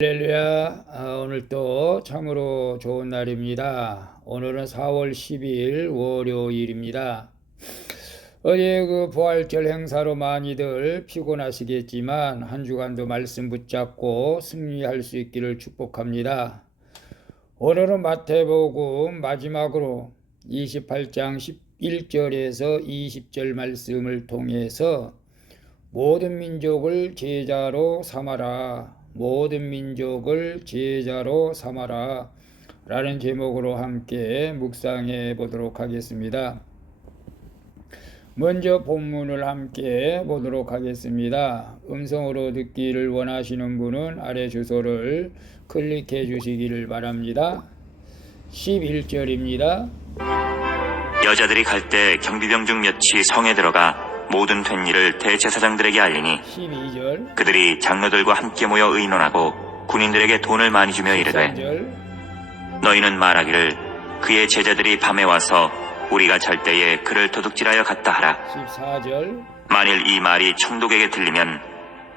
할렐루야. 오늘 또 참으로 좋은 날입니다. 오늘은 4월 10일 월요일입니다. 어제 그 부활절 행사로 많이들 피곤하시겠지만 한 주간도 말씀 붙잡고 승리할 수 있기를 축복합니다. 오늘은 마태복음 마지막으로 28장 11절에서 20절 말씀을 통해서 모든 민족을 제자로 삼아라, 모든 민족을 제자로 삼아라 라는 제목으로 함께 묵상해 보도록 하겠습니다. 먼저 본문을 함께 보도록 하겠습니다. 음성으로 듣기를 원하시는 분은 아래 주소를 클릭해 주시기를 바랍니다. 11절입니다. 여자들이 갈 때 경비병 중 몇이 성에 들어가 모든 된 일을 대제사장들에게 알리니 12절. 그들이 장로들과 함께 모여 의논하고 군인들에게 돈을 많이 주며 이르되 13절. 너희는 말하기를 그의 제자들이 밤에 와서 우리가 잘 때에 그를 도둑질하여 갔다 하라. 14절. 만일 이 말이 총독에게 들리면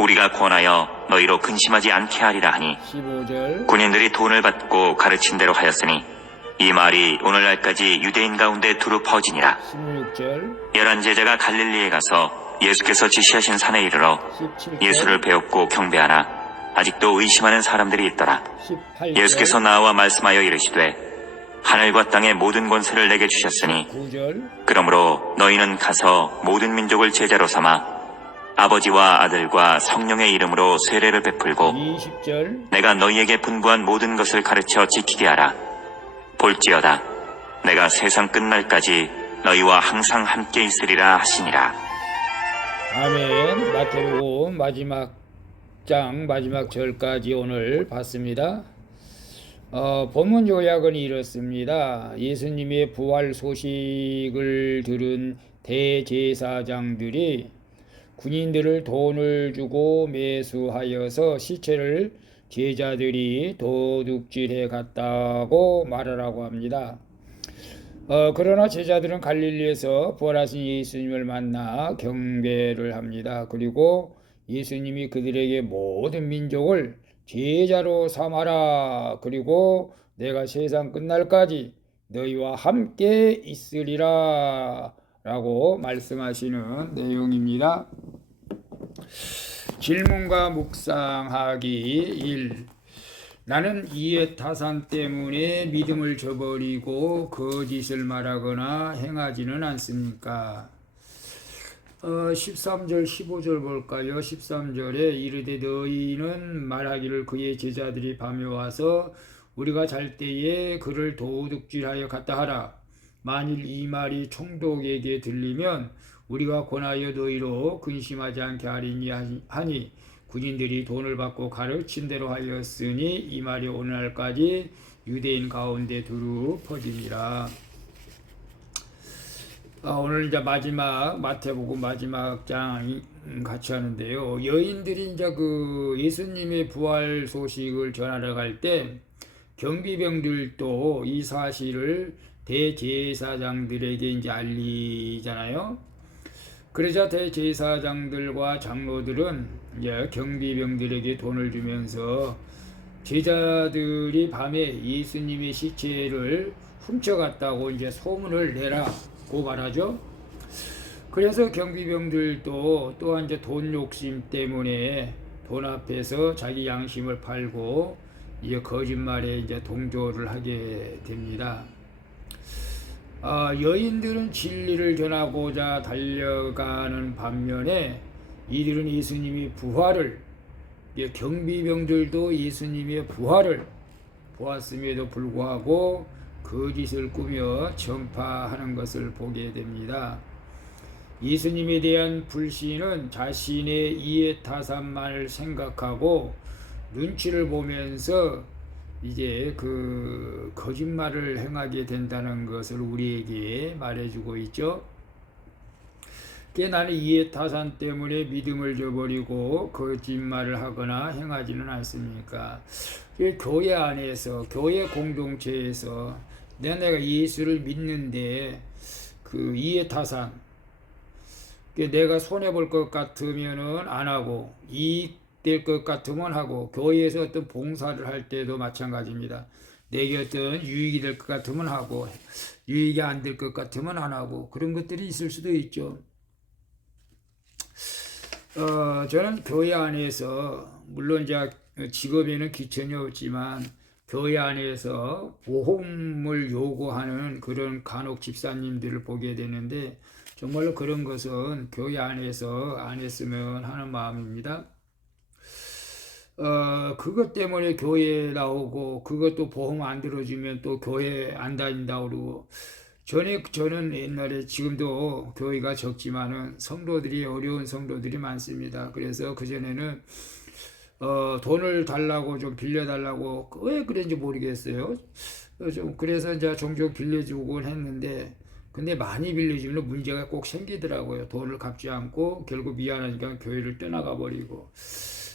우리가 권하여 너희로 근심하지 않게 하리라 하니 15절. 군인들이 돈을 받고 가르친 대로 하였으니 이 말이 오늘날까지 유대인 가운데 두루 퍼지니라. 16절. 11 제자가 갈릴리에 가서 예수께서 지시하신 산에 이르러 17절. 예수를 배웠고 경배하나 아직도 의심하는 사람들이 있더라. 18절. 예수께서 나와 말씀하여 이르시되 하늘과 땅의 모든 권세를 내게 주셨으니 9절. 그러므로 너희는 가서 모든 민족을 제자로 삼아 아버지와 아들과 성령의 이름으로 세례를 베풀고 20절. 내가 너희에게 분부한 모든 것을 가르쳐 지키게 하라. 볼지어다 내가 세상 끝날까지 너희와 항상 함께 있으리라 하시니라. 아멘. 마태복음 마지막 장 마지막 절까지 오늘 봤습니다. 본문 요약은 이렇습니다. 예수님의 부활 소식을 들은 대제사장들이 군인들을 돈을 주고 매수하여서 시체를 제자들이 도둑질해 갔다고 말하라고 합니다. 그러나 제자들은 갈릴리에서 부활하신 예수님을 만나 경배를 합니다. 그리고 예수님이 그들에게 모든 민족을 제자로 삼아라. 그리고 내가 세상 끝날까지 너희와 함께 있으리라 라고 말씀하시는 내용입니다. 질문과 묵상하기 1. 나는 이해타산 때문에 믿음을 저버리고 거짓을 말하거나 행하지는 않습니까? 13절 15절 볼까요? 13절에 이르되 너희는 말하기를 그의 제자들이 밤에 와서 우리가 잘 때에 그를 도둑질하여 갔다 하라. 만일 이 말이 총독에게 들리면 우리가 권하여 너희로 근심하지 않게 하리니 하니 군인들이 돈을 받고 가르친 대로 하였으니 이 말이 오늘날까지 유대인 가운데 두루 퍼지니라. 오늘 이제 마지막 마태복음 마지막 장 같이 하는데요. 여인들이 이제 그 예수님의 부활 소식을 전하러 갈 때 경비병들도 이 사실을 대제사장들에게 이제 알리잖아요. 그러자 대제사장들과 장로들은 이제 경비병들에게 돈을 주면서 제자들이 밤에 예수님의 시체를 훔쳐갔다고 이제 소문을 내라고 말하죠. 그래서 경비병들도 또한 이제 돈 욕심 때문에 돈 앞에서 자기 양심을 팔고 이제 거짓말에 이제 동조를 하게 됩니다. 여인들은 진리를 전하고자 달려가는 반면에 이들은 예수님이 부활을, 경비병들도 예수님의 부활을 보았음에도 불구하고 거짓을 꾸며 전파하는 것을 보게 됩니다. 예수님에 대한 불신은 자신의 이해타산만을 생각하고 눈치를 보면서 이제 그 거짓말을 행하게 된다는 것을 우리에게 말해주고 있죠. 나는 이해타산 때문에 믿음을 저버리고 거짓말을 하거나 행하지는 않습니까? 교회 안에서, 교회 공동체에서 내가 예수를 믿는데 그 이해타산, 내가 손해볼 것 같으면은 안 하고 이익 될 것 같으면 하고, 교회에서 어떤 봉사를 할 때도 마찬가지입니다. 내게 어떤 유익이 될 것 같으면 하고, 유익이 안 될 것 같으면 안 하고, 그런 것들이 있을 수도 있죠. 저는 교회 안에서, 물론 이제 직업에는 기천이 없지만, 교회 안에서 보험을 요구하는 그런 간혹 집사님들을 보게 되는데, 정말로 그런 것은 교회 안에서 안 했으면 하는 마음입니다. 그것 때문에 교회에 나오고, 그것도 보험 안 들어주면 또 교회 안 다닌다 그러고, 저는 옛날에, 지금도 교회가 적지만은 성도들이, 어려운 성도들이 많습니다. 그래서 그전에는 돈을 달라고, 좀 빌려달라고, 왜 그런지 모르겠어요. 그래서 이제 종종 빌려주곤 했는데, 근데 많이 빌려주면 문제가 꼭 생기더라고요. 돈을 갚지 않고 결국 미안하니까 교회를 떠나가 버리고.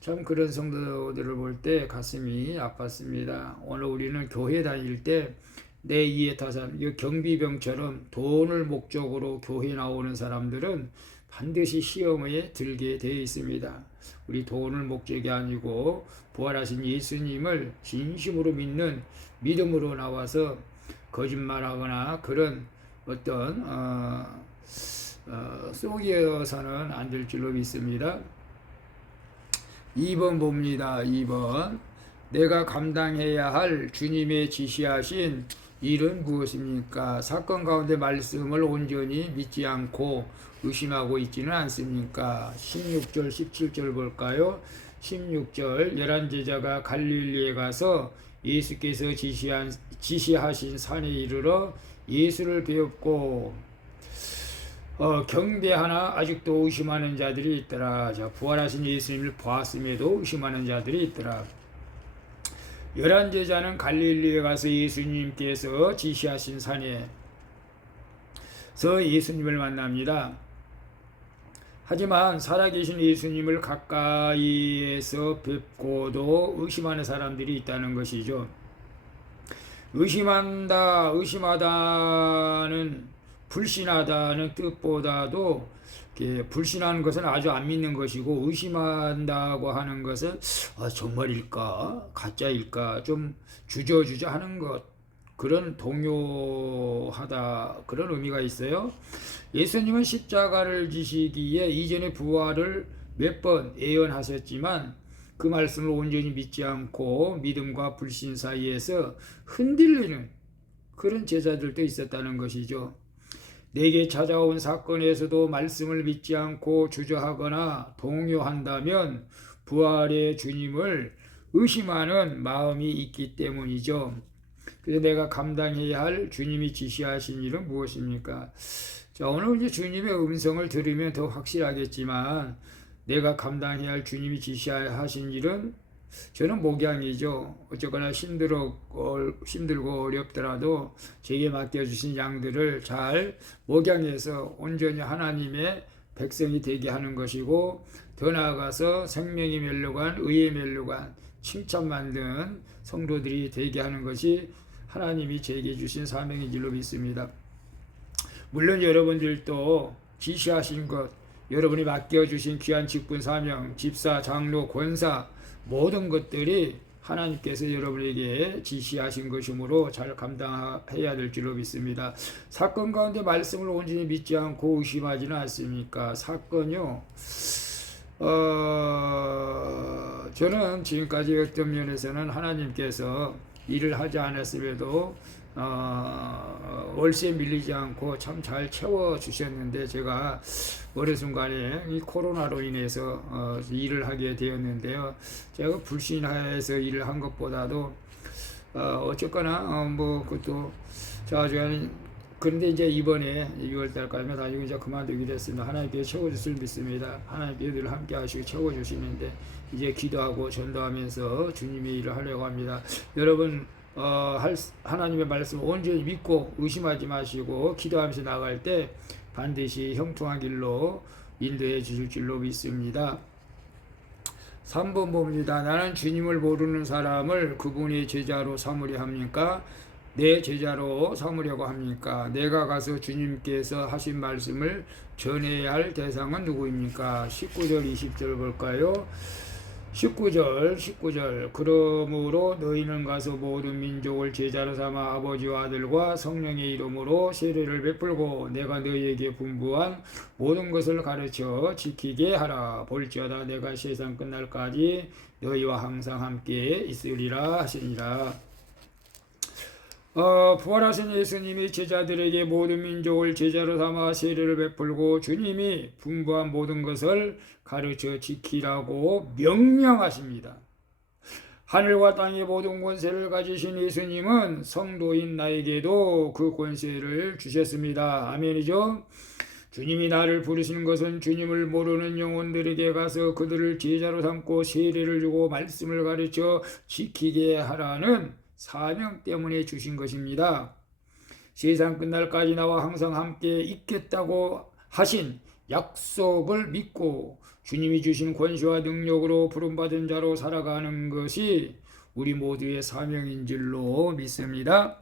참 그런 성도들을 볼 때 가슴이 아팠습니다. 오늘 우리는 교회 다닐 때 내 이해 타산, 경비병처럼 돈을 목적으로 교회 나오는 사람들은 반드시 시험에 들게 되어 있습니다. 우리 돈을 목적이 아니고 부활하신 예수님을 진심으로 믿는 믿음으로 나와서 거짓말하거나 그런 어떤 속여서는 안 될 줄로 믿습니다. 2번 봅니다. 2번. 내가 감당해야 할 주님의 지시하신 일은 무엇입니까? 사건 가운데 말씀을 온전히 믿지 않고 의심하고 있지는 않습니까? 16절, 17절 볼까요? 16절. 11제자가 갈릴리에 가서 예수께서 지시하신 산에 이르러 예수를 배웠고, 경배하나 아직도 의심하는 자들이 있더라. 자, 부활하신 예수님을 보았음에도 의심하는 자들이 있더라. 11제자는 갈릴리에 가서 예수님께서 지시하신 산에서 예수님을 만납니다. 하지만 살아계신 예수님을 가까이에서 뵙고도 의심하는 사람들이 있다는 것이죠. 의심하다는, 불신하다는 뜻보다도 불신하는 것은 아주 안 믿는 것이고, 의심한다고 하는 것은 정말일까 가짜일까 좀 주저주저 하는 것, 그런 동요하다, 그런 의미가 있어요. 예수님은 십자가를 지시기에 이전에 부활을 몇 번 예언하셨지만 그 말씀을 온전히 믿지 않고 믿음과 불신 사이에서 흔들리는 그런 제자들도 있었다는 것이죠. 내게 찾아온 사건에서도 말씀을 믿지 않고 주저하거나 동요한다면 부활의 주님을 의심하는 마음이 있기 때문이죠. 그래서 내가 감당해야 할 주님이 지시하신 일은 무엇입니까? 자, 오늘 이제 주님의 음성을 들으면 더 확실하겠지만, 내가 감당해야 할 주님이 지시하신 일은, 저는 목양이죠. 어쨌거나 힘들고 어렵더라도 제게 맡겨주신 양들을 잘 목양해서 온전히 하나님의 백성이 되게 하는 것이고, 더 나아가서 생명이 멸류관, 의의 멸류관, 칭찬받는 성도들이 되게 하는 것이 하나님이 제게 주신 사명인 줄로 믿습니다. 물론 여러분들도 지시하신 것, 여러분이 맡겨주신 귀한 직분 사명, 집사, 장로, 권사, 모든 것들이 하나님께서 여러분에게 지시하신 것이므로 잘 감당해야 될 줄로 믿습니다. 사건 가운데 말씀을 온전히 믿지 않고 의심하지는 않습니까? 사건요, 저는 지금까지 어떤 면에서는 하나님께서 일을 하지 않았음에도 월세 밀리지 않고 참 잘 채워주셨는데, 제가 어느 순간에 이 코로나로 인해서 일을 하게 되었는데요. 제가 불신해서 일을 한 것보다도 어쨌거나 그것도 자주, 그런데 이제 이번에 6월달까지만 다니고 이제 그만두게 됐습니다. 하나님께서 채워주실 믿습니다. 하나님께서 늘 함께 하시고 채워주시는데, 이제 기도하고 전도하면서 주님의 일을 하려고 합니다. 여러분, 하나님의 말씀을 온전히 믿고 의심하지 마시고 기도하면서 나갈 때 반드시 형통한 길로 인도해 주실 줄로 믿습니다. 3번 봅니다. 나는 주님을 모르는 사람을 그분의 제자로 삼으려 합니까? 내 제자로 삼으려고 합니까? 내가 가서 주님께서 하신 말씀을 전해야 할 대상은 누구입니까? 19절 20절 볼까요? 19절 그러므로 너희는 가서 모든 민족을 제자로 삼아 아버지와 아들과 성령의 이름으로 세례를 베풀고 내가 너희에게 분부한 모든 것을 가르쳐 지키게 하라. 볼지어다 내가 세상 끝날까지 너희와 항상 함께 있으리라 하시니라. 부활하신 예수님이 제자들에게 모든 민족을 제자로 삼아 세례를 베풀고 주님이 분부한 모든 것을 가르쳐 지키라고 명령하십니다. 하늘과 땅의 모든 권세를 가지신 예수님은 성도인 나에게도 그 권세를 주셨습니다. 아멘이죠? 주님이 나를 부르시는 것은 주님을 모르는 영혼들에게 가서 그들을 제자로 삼고 세례를 주고 말씀을 가르쳐 지키게 하라는 사명 때문에 주신 것입니다. 세상 끝날까지 나와 항상 함께 있겠다고 하신 약속을 믿고 주님이 주신 권세와 능력으로 부름받은 자로 살아가는 것이 우리 모두의 사명인 줄로 믿습니다.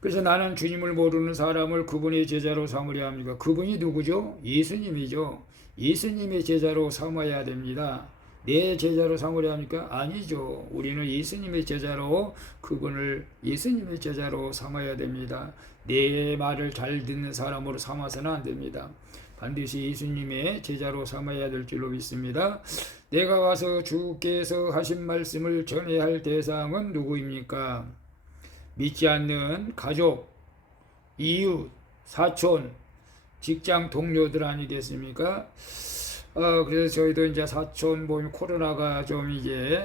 그래서 나는 주님을 모르는 사람을 그분의 제자로 삼으려 합니다. 그분이 누구죠? 예수님이죠. 예수님의 제자로 삼아야 됩니다. 내 제자로 삼으려 합니까? 아니죠. 우리는 예수님의 제자로 그분을 예수님의 제자로 삼아야 됩니다. 내 말을 잘 듣는 사람으로 삼아서는 안 됩니다. 반드시 예수님의 제자로 삼아야 될 줄로 믿습니다. 내가 가서 주께서 하신 말씀을 전해야 할 대상은 누구입니까? 믿지 않는 가족, 이웃, 사촌, 직장 동료들 아니겠습니까? 그래서 저희도 이제 사촌 모임 코로나가 좀 이제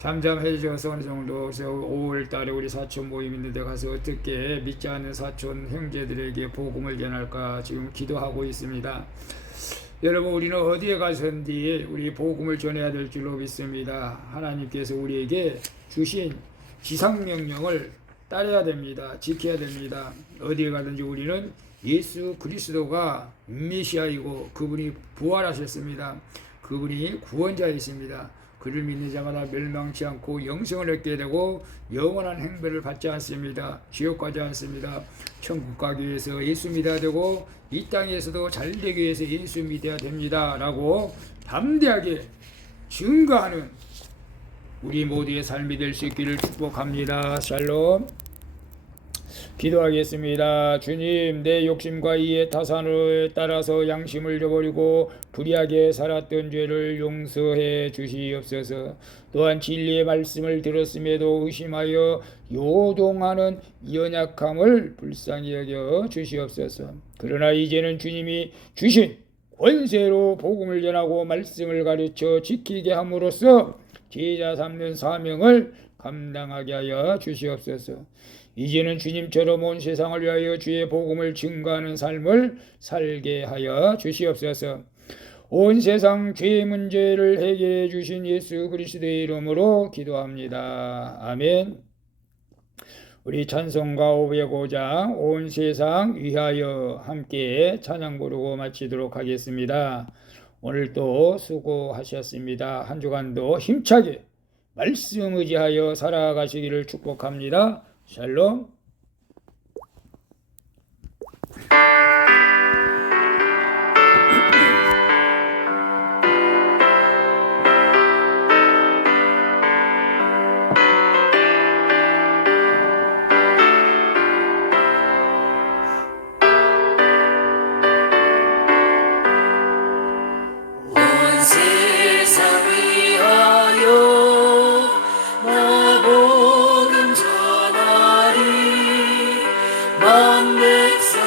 잠잠해져서 어느 정도 그래서 5월 달에 우리 사촌 모임 있는데 가서 어떻게 믿지 않는 사촌 형제들에게 복음을 전할까 지금 기도하고 있습니다. 여러분 우리는 어디에 가서든지 우리 복음을 전해야 될 줄로 믿습니다. 하나님께서 우리에게 주신 지상명령을 따라야 됩니다. 지켜야 됩니다. 어디에 가든지 우리는 예수 그리스도가 메시아이고 그분이 부활하셨습니다. 그분이 구원자이십니다. 그를 믿는 자마다 멸망치 않고 영생을 얻게 되고 영원한 행배를 받지 않습니다. 지옥 가지 않습니다. 천국 가기 위해서 예수 믿어야 되고 이 땅에서도 잘 되기 위해서 예수 믿어야 됩니다. 라고 담대하게 증거하는 우리 모두의 삶이 될 수 있기를 축복합니다. 샬롬. 기도하겠습니다. 주님, 내 욕심과 이해 타산을 따라서 양심을 저버리고 불의하게 살았던 죄를 용서해 주시옵소서. 또한 진리의 말씀을 들었음에도 의심하여 요동하는 연약함을 불쌍히 여겨 주시옵소서. 그러나 이제는 주님이 주신 권세로 복음을 전하고 말씀을 가르쳐 지키게 함으로써 제자 삼는 사명을 감당하게 하여 주시옵소서. 이제는 주님처럼 온 세상을 위하여 주의 복음을 증거하는 삶을 살게 하여 주시옵소서. 온 세상 죄의 문제를 해결해 주신 예수 그리스도의 이름으로 기도합니다. 아멘. 우리 찬송가 505장 온 세상 위하여 함께 찬양 부르고 마치도록 하겠습니다. 오늘도 수고하셨습니다. 한 주간도 힘차게 말씀 의지하여 살아가시기를 축복합니다. 샬롬. 만 백성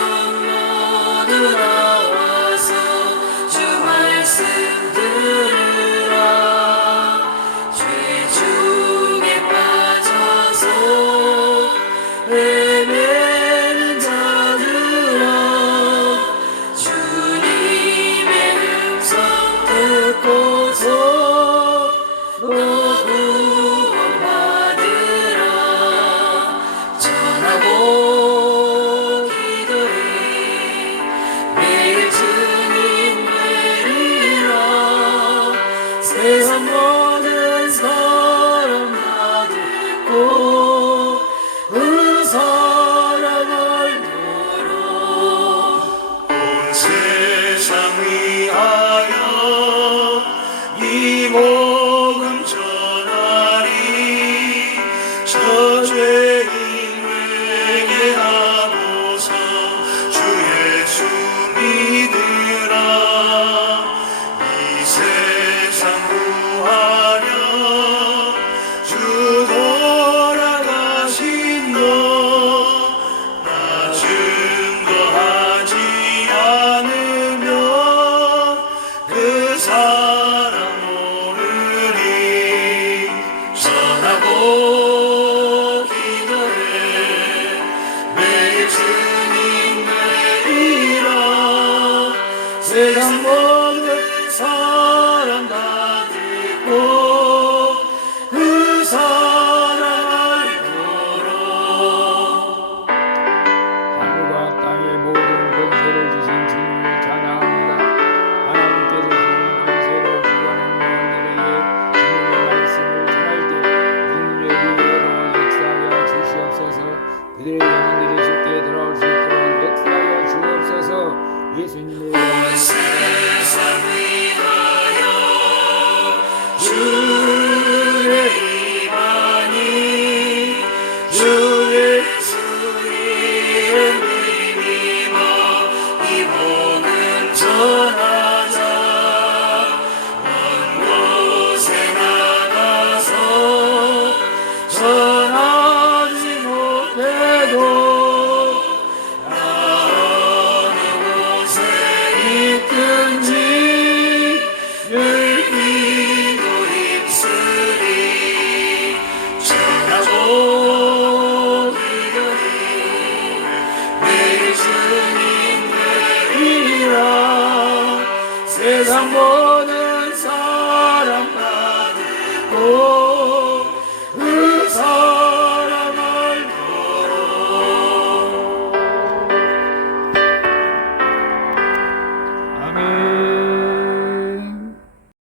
주의 이만이 주 예수 이름을 믿어 이 복음 전하자. 먼 곳에 나가서 전하지 못해도 어느 곳에 있든지 늘 기도 입술이 전하고 기도해 매일 주님 되리라. 세상 모든 사람 다 듣고 그 사랑을 보러. 아멘.